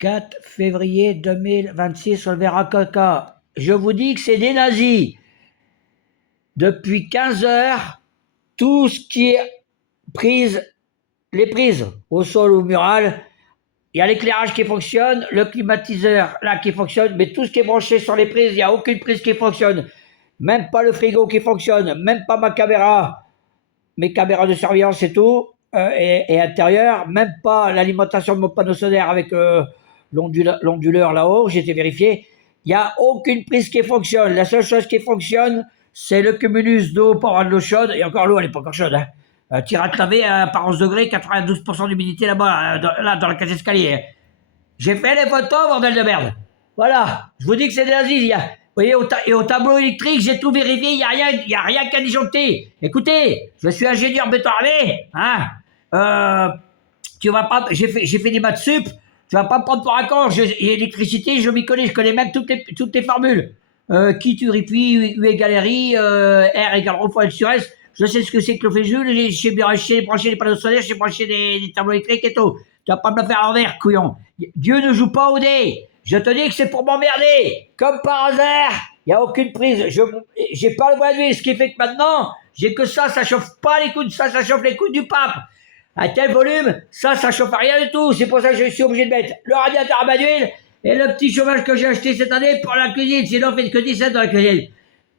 4 février 2026 sur le verra caca. Je vous dis que c'est des nazis. Depuis 15 heures, tout ce qui est les prises au sol ou au mural, il y a l'éclairage qui fonctionne, le climatiseur là qui fonctionne, mais tout ce qui est branché sur les prises, il n'y a aucune prise qui fonctionne. Même pas le frigo qui fonctionne, même pas ma caméra, mes caméras de surveillance et tout, et intérieur, même pas l'alimentation de mon panneau solaire avec l'onduleur là-haut, j'ai été vérifié. Il n'y a aucune prise qui fonctionne. La seule chose qui fonctionne, c'est le cumulus d'eau pour avoir de l'eau chaude, et encore l'eau, elle n'est pas encore chaude. Hein. Tu iras te laver par 11 degrés, 92% d'humidité là-bas, là, dans la cage d'escalier. J'ai fait les photos, bordel de merde. Voilà, je vous dis que c'est des nazis. Vous voyez, au tableau électrique, j'ai tout vérifié, il n'y a rien qu'à disjoncter. Écoutez, je suis ingénieur béton armé, hein. Tu vas pas, j'ai fait des maths sup, tu vas pas me prendre pour un con. L'électricité, je m'y connais, je connais même toutes les formules. Qui tu ripuis, U égale RI, R égale rho fois L sur S. Je sais ce que c'est que l'ophéjule, j'ai branché les panneaux solaires, j'ai branché des tableaux électriques et tout. Tu vas pas me le faire à l'envers, couillon. Dieu ne joue pas au dé. Je te dis que c'est pour m'emmerder. Comme par hasard, il n'y a aucune prise. J'ai pas le voie de vie, ce qui fait que maintenant, j'ai que ça chauffe pas les coudes, ça chauffe les coudes du pape. À tel volume, ça chauffe rien du tout. C'est pour ça que je suis obligé de mettre le radiateur à manuel et le petit chauffage que j'ai acheté cette année pour la cuisine. Sinon, on fait que 17 dans la cuisine.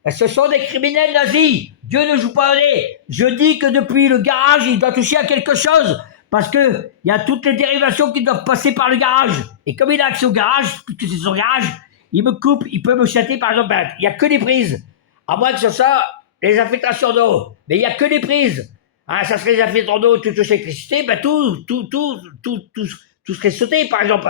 Ce sont des criminels nazis. Dieu ne joue pas au nez. Je dis que depuis le garage, il doit toucher à quelque chose. Parce que il y a toutes les dérivations qui doivent passer par le garage. Et comme il a accès au garage, puisque c'est son garage, il me coupe, il peut me châter par exemple. Il n'y a que des prises. À moins que ce soit les infiltrations d'eau. Mais il n'y a que des prises. Ah, ça serait les infiltrations d'eau, toute l'électricité, ben tout serait sauté, par exemple.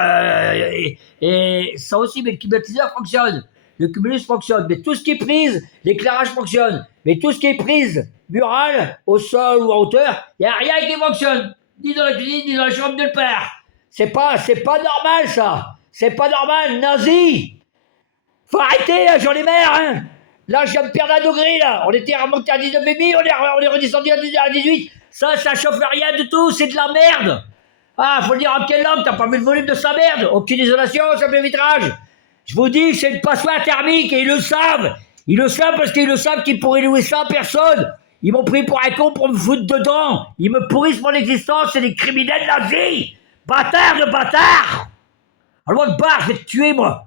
Et ça aussi, mais le climatiseur fonctionne. Le cumulus fonctionne. Mais tout ce qui est prise, l'éclairage fonctionne. Mais tout ce qui est prise, mural, au sol ou en hauteur, il n'y a rien qui fonctionne. Ni dans la cuisine, ni dans la chambre de père. C'est pas normal, ça. C'est pas normal, nazi. Faut arrêter, hein, j'en ai marre, hein. Là, je viens de perdre un degré, là. On était remonté à 19,5, on est redescendu à 18. Ça chauffe rien du tout, c'est de la merde. Ah, faut le dire en quelle langue, t'as pas vu le volume de sa merde. Aucune isolation, simple vitrage. Je vous dis que c'est une passoire thermique et ils le savent. Ils le savent parce qu'ils le savent qu'ils pourraient louer ça à personne. Ils m'ont pris pour un con pour me foutre dedans. Ils me pourrissent mon existence, c'est des criminels nazis. Bâtards de bâtards. Alors, je vais te tuer, moi.